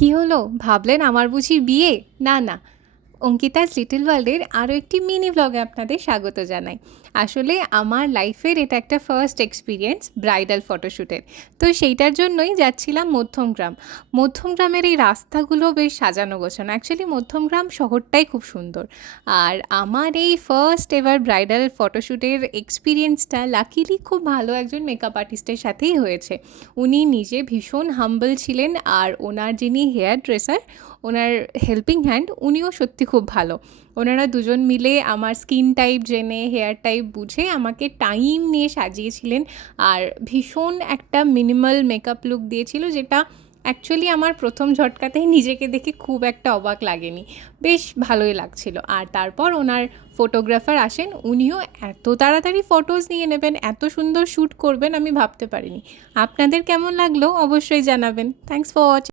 কি হলো? ভাবলেন আমার বুঝি বিয়ে? না, না। অঙ্কিতাস লিটল ওয়ার্ল্ডের আরও একটি মিনি ব্লগে আপনাদের স্বাগত জানাই। আসলে আমার লাইফের এটা একটা ফার্স্ট এক্সপেরিয়েন্স ব্রাইডাল ফটোশ্যুটের। তো সেইটার জন্যই যাচ্ছিলাম মধ্যমগ্রাম। মধ্যমগ্রামের এই রাস্তাগুলো বেশ সাজানো গোছানো। অ্যাকচুয়ালি মধ্যমগ্রাম শহরটাই খুব সুন্দর। আর আমার এই ফার্স্ট এভার ব্রাইডাল ফটোশ্যুটের এক্সপেরিয়েন্সটা লাকিলি খুব ভালো একজন মেকআপ আর্টিস্টের সাথেই হয়েছে। উনি নিজে ভীষণ হাম্বল ছিলেন, আর ওনার যিনি হেয়ার ড্রেসার, ওনার হেল্পিং হ্যান্ড, উনিও সত্যি খুব ভালো। ওনারা দুজন মিলে আমার স্কিন টাইপ জেনে, হেয়ার টাইপ বুঝে আমাকে টাইম নিয়ে সাজিয়েছিলেন। আর ভীষণ একটা মিনিমাল মেকআপ লুক দিয়েছিল, যেটা অ্যাকচুয়ালি আমার প্রথম ঝটকাতেই নিজেকে দেখে খুব একটা অবাক লাগেনি, বেশ ভালোই লাগছিল। আর তারপর ওনার ফটোগ্রাফার আসেন, উনিও এত তাড়াতাড়ি ফটোজ নিয়ে নেবেন, এত সুন্দর শ্যুট করবেন আমি ভাবতে পারিনি। আপনাদের কেমন লাগলো অবশ্যই জানাবেন। Thanks for watching.